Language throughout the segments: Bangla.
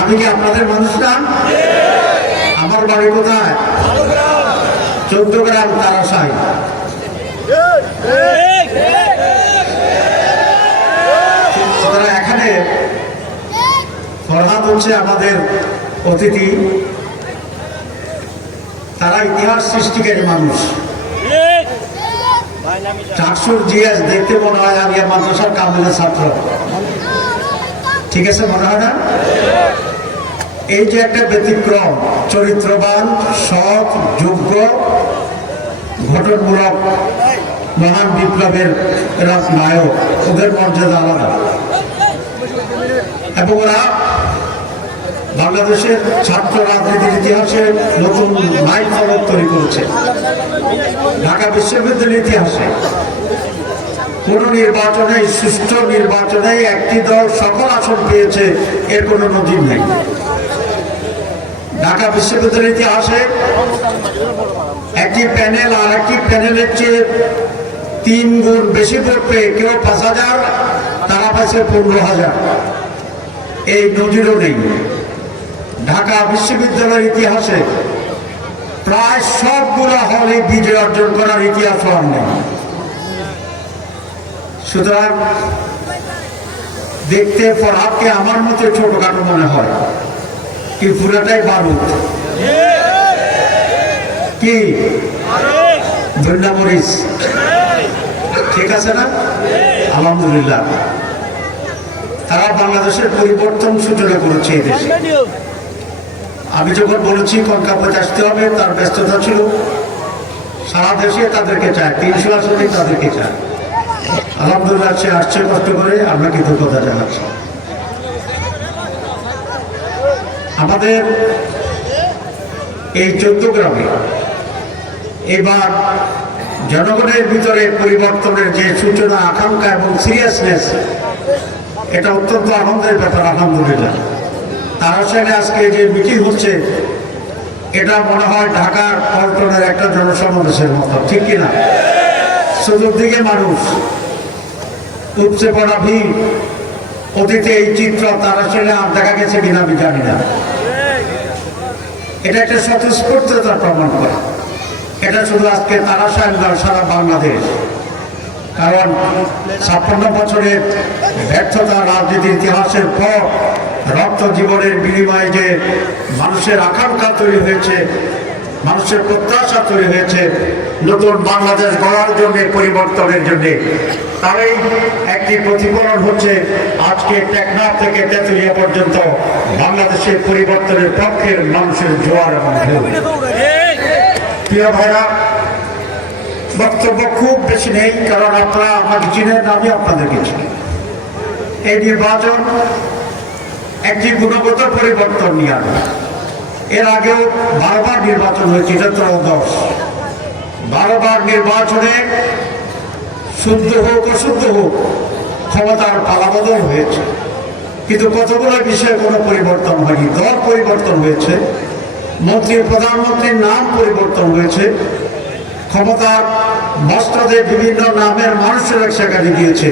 আমি কি আপনাদের মানুষ না? আমার বাড়ি কোথায়? 14 গ্রাম তারাশাই। এখানে ফরহাদ হচ্ছে আমাদের অতিথি। তারা ইতিহাস সৃষ্টিকারী মানুষ। চাকসুর জিএস দেখতে মনে হয় আলিয়া মাদ্রাসার কামিলের ছাত্র, ঠিক আছে মনে হয় না? এই যে একটা ব্যতিক্রম, চরিত্রবান, সৎ, যোগ্য, ঘটনমূলক মহান বিপ্লবের নায়ক, ওদের মর্যাদা আলাদা। এবং ওরা বাংলাদেশের ছাত্র রাজনীতির ইতিহাসে নতুন মাইল ফলক তৈরি করেছে। ঢাকা বিশ্ববিদ্যালয়ের ইতিহাসে কোন নির্বাচনে, সুষ্ঠু নির্বাচনে একটি দল সকল আসন পেয়েছে, এর কোনো নজির নেই। ঢাকা বিশ্ববিদ্যালয়ের ইতিহাসে একটি প্যানেল আর একটি প্যানেলের চেয়ে 3 গুণ বেশি ভোট পেয়ে কেউ 5,000, তারা পাচ্ছে 15,000, এই নজিরও নেই। ঢাকা বিশ্ববিদ্যালয়ের ইতিহাসে প্রায় সবগুলো হলে বিজয় অর্জন করার ইতিহাস আর নেই। সুতরাং দেখতে ফরহাদকে আমার মতো ছোটখাটো মনে হয়, কি পুরাটাই বারুদ, কি মরিচ, ঠিক আছে না? আলহামদুলিল্লাহ, তারা বাংলাদেশের পরিবর্তন সূচনা করেছে এই দেশে। আমি যখন বলেছি কনকাপতে আসতে হবে, তার ব্যস্ততা ছিল। সারা দেশে তাদেরকে চায়, 300 আসনে তাদেরকে চায়। আলহামদুলিল্লাহ সে আসছে কষ্ট করে, আমরা কৃতজ্ঞতা জানাচ্ছি। আমাদের এই 14 গ্রামে এবার জনগণের ভিতরে পরিবর্তনের যে সূচনা, আকাঙ্ক্ষা এবং সিরিয়াসনেস, এটা অত্যন্ত আনন্দের ব্যাপার। আলহামদুলিল্লাহ তারাশাইলে আজকে যে মিটিং হচ্ছে, এটা মনে হয় ঢাকার পল্টনের একটা জনসমাবেশের মতো, ঠিক কিনা? চতুর্দিকে মানুষ, উপচে পড়া ভিড়। অতীতে এই চিত্র তারাশাইলে আর দেখা গেছে কিনা আমি জানি না। এটা একটা স্বতঃস্ফূর্ততা প্রমাণ করে। এটা শুধু আজকে তারাশাইল নয়, সারা বাংলাদেশ। কারণ 56 বছরের ব্যর্থতা রাজনীতির ইতিহাসের পর রক্ত জীবনের বিনিময়ে যে মানুষের আকাঙ্ক্ষা তৈরি হয়েছে, মানুষের প্রত্যাশা তৈরি হয়েছে নতুন বাংলাদেশ গড়ার জন্য, পরিবর্তনের জন্য, তারই একটি প্রতিফলন হচ্ছে আজকে টেকনাফ থেকে তেঁতুলিয়া পর্যন্ত বাংলাদেশের পরিবর্তনের পক্ষের মানুষের জোয়ার এবং ঢেউ। প্রিয় ভাইরা, বক্তব্য খুব বেশি নেই, কারণ আপনারা আমাকে চিনেন, আমি আপনাদেরকে চিনি। এই নির্বাচন একটি গুণগত পরিবর্তন নিয়ে আনবে। এর আগেও 12 বার নির্বাচন হয়েছে, এটা 13 12 বার নির্বাচনে শুদ্ধ হোক অশুদ্ধ হোক ক্ষমতার পালাবদল হয়েছে, কিন্তু কতগুলো বিষয়ে কোনো পরিবর্তন হয়নি। দল পরিবর্তন হয়েছে, মন্ত্রী প্রধানমন্ত্রীর নাম পরিবর্তন হয়েছে, ক্ষমতার মস্তদে বিভিন্ন নামের মানুষেরা সেখানে দিয়েছে,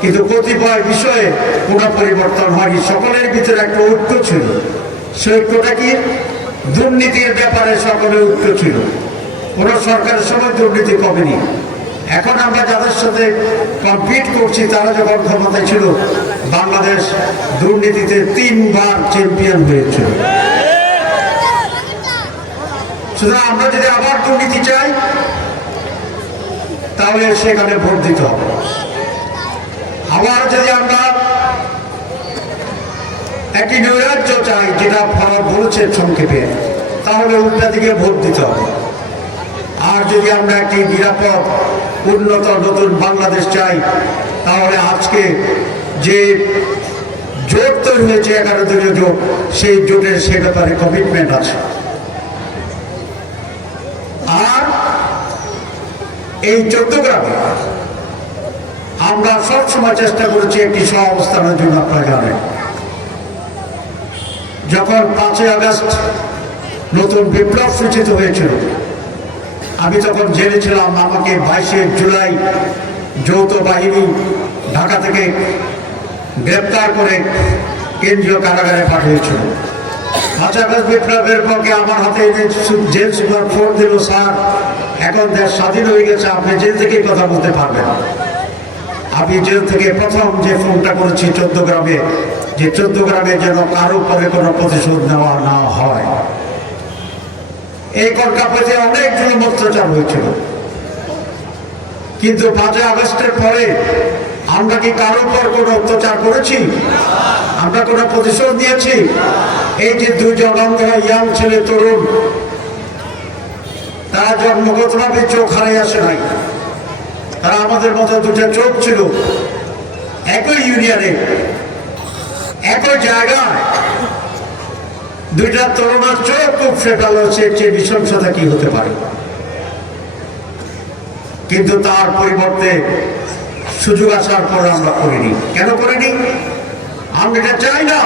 কিন্তু কতিপয় বিষয়ে কোনো পরিবর্তন হয়নি। সকলের ভিতরে একটা ঐক্য ছিল। সেই ঐক্যটা কি? দুর্নীতির ব্যাপারে সকলের ঐক্য ছিল। কোনো সরকারের সময় দুর্নীতি কমেনি। এখন আমরা যাদের সাথে কম্পিট করছি, তারা যখন ক্ষমতায় ছিল, বাংলাদেশ দুর্নীতিতে 3 বার চ্যাম্পিয়ন হয়েছিল। সুতরাং আমরা যদি আবার দুর্নীতি চাই, তাহলে সেখানে ভোট দিতে হবে। আবার যদি আমরা একটি নৈরাজ্য চাই, যেটা ফরহাদ বলেছে সংক্ষেপে, তাহলে উল্টা দিকে ভোট দিতে হবে। আর যদি আমরা একটি নিরাপদ, উন্নত, নতুন বাংলাদেশ চাই, তাহলে আজকে যে জোট তৈরি হয়েছে 11 দলীয় জোট, সেই জোটের সে ব্যাপারে কমিটমেন্ট আছে। আর এই 14 গ্রামে আমরা সবসময় চেষ্টা করেছি একটি সহাবস্থানের জন্য। আপনারা জানেন, যখন 5ই আগস্ট নতুন বিপ্লব সূচিত হয়েছিল, আমি তখন জেলে ছিলাম। আমাকে 22শে জুলাই যৌথ বাহিনী ঢাকা থেকে গ্রেপ্তার করে কেন্দ্রীয় কারাগারে পাঠিয়েছিল। 5 আগস্ট বিপ্লবের পক্ষে আমার হাতে জেল সুপার ফোন দিল, স্যার এখন দেশ স্বাধীন হয়ে গেছে, আপনি জেল থেকেই কথা বলতে পারবেন। আমি জেল থেকে প্রথম যে ফোনটা করেছি 14 গ্রামে, যে 14 গ্রামে যেন কারো পরে কোনো প্রতিশোধ নেওয়া না হয়। এই কলকাতাতে অনেক জুলুম অত্যাচার হয়েছিল, কিন্তু 5 আগস্টের পরে আমরা কি কারোর পর কোনো অত্যাচার করেছি? আমরা কোনো প্রতিশোধ নিয়েছি? এই যে 2 জন ইয়াং ছেলে তরুণ, তারা জন্মগতভাবে চোখ হারাই আসে নাই, তারা আমাদের মতো 2টা চোখ ছিল, একই ইউনিয়নে একই জায়গায় 2টা তরুণের চোখ খুব ফেটালো, চেয়ে নৃশংসতা কি হতে পারে। কিন্তু তার পরিবর্তে সুযোগ আসার পর আমরা করিনি। কেন করিনি? আমরা এটা চাই না,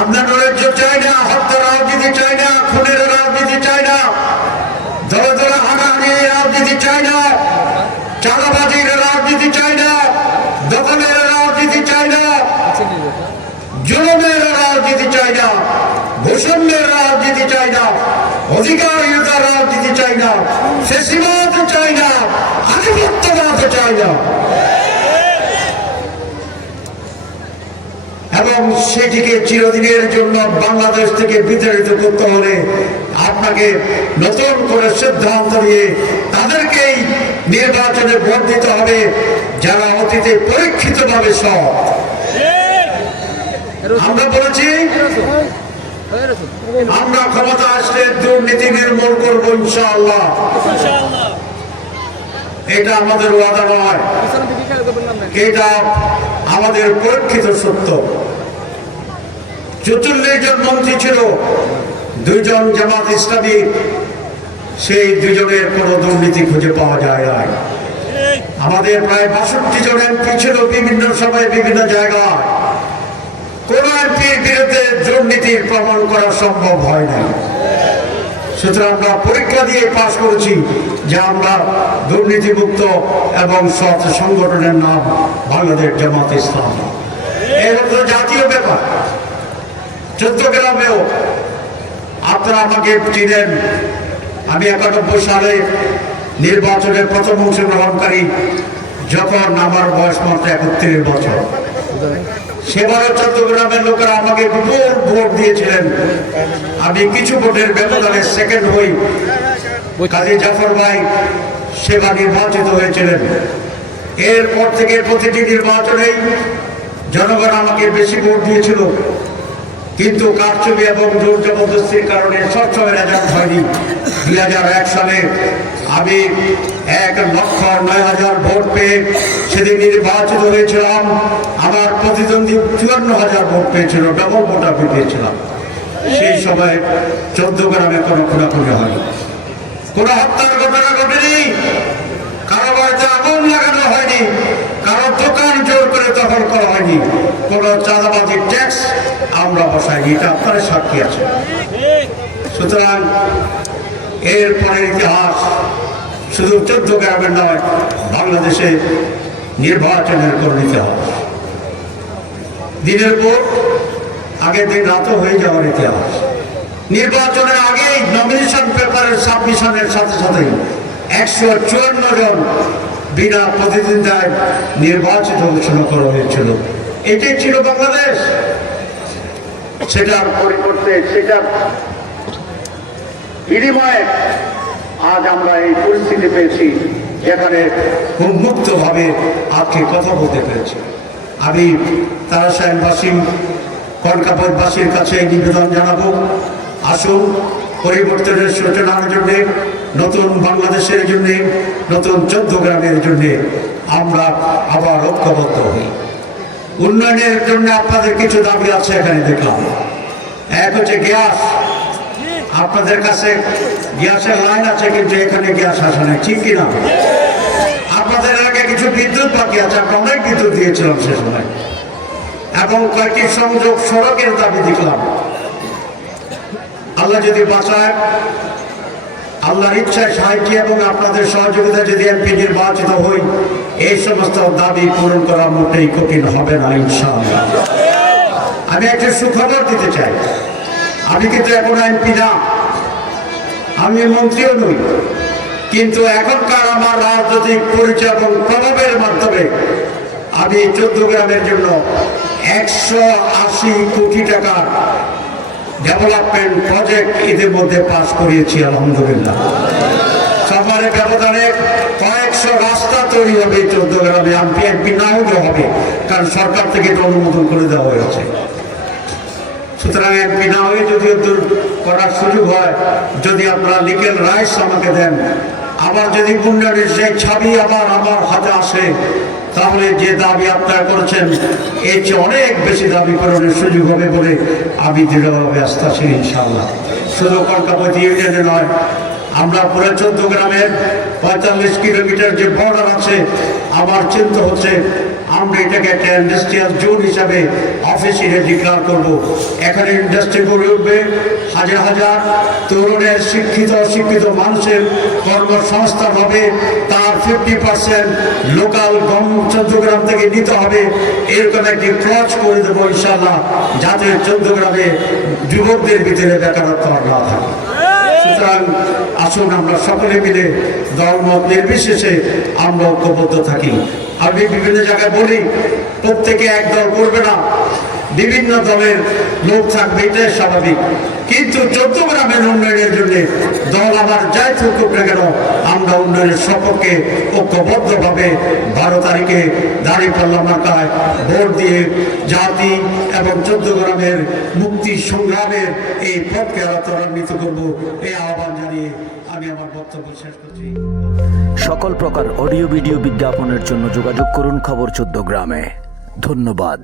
আপনার নৈরাজ্য চাই না, হত্যার রাজনীতি চাই না, খুনের রাজনীতি চাই না, দলে দলে হানাহানির রাজনীতি চাই না, চাঁদাবাজির রাজনীতি চাই না, দখলের রাজনীতি চাই না, জুলুমের রাজনীতি চাই না, বৈষম্যের রাজনীতি চাই না, অধিকারহীনতার রাজনীতি চাই না, ফ্যাসিবাদ চাই না, আধিপত্যবাদ চাই না। এবং সেটিকে চিরদিনের জন্য বাংলাদেশ থেকে বিতাড়িত করতে হলে আপনাকে নতুন করে সিদ্ধান্ত নিয়ে তাদেরকেই নির্বাচনে ভোট দিতে হবে যারা অতীতে পরীক্ষিতভাবে সৎ। আমরা বলেছি আমরা ক্ষমতা আসলে দুর্নীতি নির্মূল করবো ইনশাআল্লাহ। এটা আমাদের ওয়াদা নয়, এটা আমাদের পরীক্ষিত সত্য। 44 জন মন্ত্রী ছিল, 2 জন জামাত ইসলামী, সেই 2 জনের কোনো দুর্নীতি খুঁজে পাওয়া যায় না। আমাদের প্রায় 62 জন এমপি ছিল বিভিন্ন সময়ে বিভিন্ন জায়গায়, কোন এমপির বিরুদ্ধে দুর্নীতির প্রমাণ করা সম্ভব হয় না। সুতরাং আমরা পরীক্ষা দিয়ে পাশ করেছি যে আমরা দুর্নীতিমুক্ত এবং সৎ সংগঠনের নাম বাংলাদেশ জামাত ইসলাম। এর মধ্যে জাতীয় ব্যাপার। 14 গ্রামেও আপনারা আমাকে চিনেন, আমি 91 সালে নির্বাচনের প্রথম অংশগ্রহণকারী, যখন আমার বয়স মাত্র 31 বছর। সেবারও 14 গ্রামের লোকেরা আমাকে বিপুল ভোট দিয়েছিলেন। আমি কিছু ভোটের ব্যবধানে সেকেন্ড হই। কাজী জাফর ভাই সেবা নির্বাচিত হয়েছিলেন। এরপর থেকে প্রতিটি নির্বাচনেই জনগণ আমাকে বেশি ভোট দিয়েছিল, কিন্তু কারচুপি এবং জোর জবরদস্তির কারণে সবসময় রেজাল্ট হয়নি। 2001 সালে আমি 1,09,000 ভোট পেয়ে সেদিন নির্বাচিত হয়েছিলাম। আমার প্রতিদ্বন্দ্বী 54,000 ভোট পেয়েছিল, ডবল ভোট আমি পেয়েছিলাম। সেই সময় 14 গ্রামে কোনো খুনাখুনি হয়নি, কোনো হত্যার ঘটনা ঘটেনি, কারো বাড়িতে আগুন লাগানো হয়নি, কারো দোকান জোর করে দখল করা হয়নি, কোনো চাঁদাবাজির ট্যাক্স আমরা বসাইনি। এটা আপনারা সাক্ষী আছে। সুতরাং এর পরের ইতিহাস শুধু 14 গ্রামের নয়, বাংলাদেশে নির্বাচনের কোন ইতিহাস। দিনের পর আগের দিন রাতও হয়ে যাওয়ার ইতিহাস। নির্বাচনের আগেই নমিনেশন পেপারের সাবমিশনের সাথে সাথেই 154 জন বিনা প্রতিদ্বন্দ্বিতায় নির্বাচিত ঘোষণা করা হয়েছিল। এটাই ছিল বাংলাদেশ। সেটার পরিবর্তে, সেটার বিনিময়ে আজ আমরা এই পরিস্থিতি পেয়েছি যেখানে খুব মুক্তভাবে আজকে কথা বলতে পেরেছি। আমি তারাশাহীনবাসী, কনকাপুরবাসীর কাছে নিবেদন জানাবো, আসুন পরিবর্তনের সূচনার জন্যে, নতুন বাংলাদেশের জন্যে, নতুন 14 গ্রামের জন্যে আমরা আবার ঐক্যবদ্ধ হই। উন্নয়নের জন্য আপনাদের কিছু দাবি আছে এখানে দেখলাম। এক হচ্ছে গ্যাস। আপনাদের কাছে গ্যাসের লাইন আছে, কিন্তু এখানে গ্যাস আসে না, ঠিক কিনা? আপনাদের আগে কিছু বিদ্যুৎ বাকি আছে, আমরা অনেক বিদ্যুৎ দিয়েছিলাম সে সময়, এবং কয়েকটি সংযোগ সড়কের দাবি দেখলাম। আল্লাহ যদি বাঁচায়, আল্লাহর ইচ্ছায় সাহায্য এবং আপনাদের সহযোগিতা যদি এমপি নির্বাচিত হই, এই সমস্ত দাবি পূরণ করা মোটেই কঠিন হবে না ইনশাআল্লাহ। আমি একটা সুখবর দিতে চাই, আমি কিন্তু এখন এমপি না, আমি মন্ত্রীও নই, কিন্তু এখনকার আমার রাজনৈতিক পরিচয় এবং প্রভাবের মাধ্যমে আমি চৌদ্দগ্রামের জন্য 180 কোটি টাকার ডেভেলপমেন্ট প্রজেক্ট এদের মধ্যে পাস করিয়েছি আলহামদুলিল্লাহ। সরকারের ব্যবধানে কয়েকশো রাস্তা তৈরি হবে চৌদ্দগ্রামে, এমপি না হলেও হবে, কারণ সরকার থেকে এটা অনুমোদন করে দেওয়া হয়েছে। সুতরাং এমপি না হয়ে যদি দূর করার সুযোগ হয়, যদি আপনারা লিগেল রাইটস আমাকে দেন, আবার যদি উন্নয়নের সেই ছবি আমার হাতে আসে, তাহলে যে দাবি আপনারা করেছেন এর চেয়ে অনেক বেশি দাবি পূরণের সুযোগ হবে বলে আমি দৃঢ়ভাবে আস্থাশীল ইনশাআল্লাহ। শুধু কলকাতা ইউনিয়নে নয়, আমরা পুরো চৌদ্দগ্রামের 45 কিলোমিটার যে বর্ডার আছে, আমার চিন্তা হচ্ছে আমরা এটাকে একটা ইন্ডাস্ট্রিয়াল জোন হিসাবে অফিসিয়ালি ডিক্লার করব। এখানে ইন্ডাস্ট্রি গড়ে উঠবে, হাজার হাজার তরুণের শিক্ষিত মানুষের কর্মসংস্থান হবে, তার 50% লোকাল চৌদ্দগ্রাম থেকে নিতে হবে। এরকম একটি ক্লজ করে দেবো ইনশাআল্লাহ, যাতে চৌদ্দগ্রামে যুবকদের ভিতরে বেকারত্ব আর না থাকে। সুতরাং আসুন আমরা সকলে মিলে দলমত নির্বিশেষে আমরা ঐক্যবদ্ধ থাকি। আমি বিভিন্ন জায়গায় বলি, প্রত্যেকে এক দল করবে না, বিভিন্ন দলের লোক থাকবে, এটাই স্বাভাবিক, কিন্তু চৌদ্দগ্রামের উন্নয়নের জন্য দল আমার যাই থাকুক না কেন, আমরা উন্নয়নের সপক্ষে ঐক্যবদ্ধভাবে 12 তারিখে দাঁড়িপাল্লা মার্কায় ভোট দিয়ে জাতি এবং চৌদ্দগ্রামের মুক্তি সংগ্রামের এই পথকে আরো ত্বরান্বিত করব, এই আহ্বান জানিয়ে আমি আমার বক্তব্য শেষ করছি। সকল প্রকার অডিও ভিডিও বিজ্ঞাপনের জন্য যোগাযোগ করুন খবর চৌদ্দগ্রামে। ধন্যবাদ।